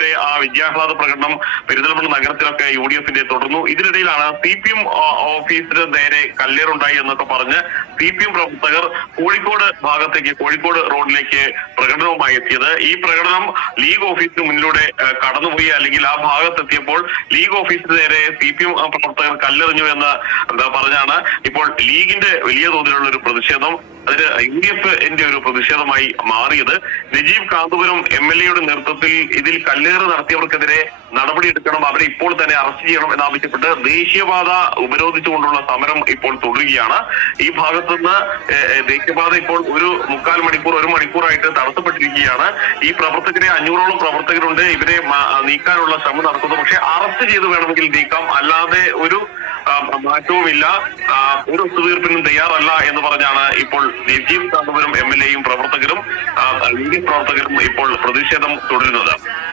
വരെ ആ വിദ്യാഹ്ലാദ പ്രകടനം പെരിന്തൽമണ്ണ നഗരത്തിലൊക്കെ UDF-ന്റെ തുടർന്നു. ഇതിനിടയിലാണ് CPM ഓഫീസിന് നേരെ കല്ലേറുണ്ടായി എന്നൊക്കെ പറഞ്ഞ് CPM പ്രവർത്തകർ കോഴിക്കോട് റോഡിലേക്ക് പ്രകടനവുമായി എത്തിയത്. ഈ പ്രകടനം ലീഗ് ഓഫീസിന് മുന്നിലൂടെ കടന്നുപോയി, അല്ലെങ്കിൽ ആ ഭാഗത്തെത്തിയപ്പോൾ ലീഗ് ഓഫീസിന് നേരെ CPM പ്രവർത്തകർ കല്ലെറിഞ്ഞു എന്ന് പറഞ്ഞാണ് ഇപ്പോൾ ലീഗിന്റെ വലിയ തോതിലുള്ള ഒരു പ്രതിഷേധം, അതിന് UDF-ന്റെ ഒരു പ്രതിഷേധമായി മാറിയത്. നജീബ് കാന്തപുരം MLA-യുടെ നേതൃത്വത്തിൽ ഇതിൽ കല്ലേറ് നടത്തിയവർക്കെതിരെ നടപടിയെടുക്കണം, അവരെ ഇപ്പോൾ തന്നെ അറസ്റ്റ് ചെയ്യണം എന്നാവശ്യപ്പെട്ട് ദേശീയപാത ഉപരോധിച്ചുകൊണ്ടുള്ള സമരം ഇപ്പോൾ തുടരുകയാണ്. ഈ ഭാഗത്തുനിന്ന് ദേശീയപാത ഇപ്പോൾ ഒരു മണിക്കൂറായിട്ട് തടസ്സപ്പെട്ടിരിക്കുകയാണ്. ഈ പ്രവർത്തകരെ 500ഓളം പ്രവർത്തകരുണ്ട്, ഇവരെ നീക്കാനുള്ള ശ്രമം നടത്തുന്നു. പക്ഷെ അറസ്റ്റ് ചെയ്ത് വേണമെങ്കിൽ നീക്കാം, അല്ലാതെ ഒരു മാറ്റവുമില്ല, ഒരു ഒത്തുതീർപ്പിനും തയ്യാറല്ല എന്ന് പറഞ്ഞാണ് ഇപ്പോൾ നജീബ് കാന്തപുരം MLA-യും പ്രവർത്തകരും LDF പ്രവർത്തകരും ഇപ്പോൾ പ്രതിഷേധം തുടരുന്നത്.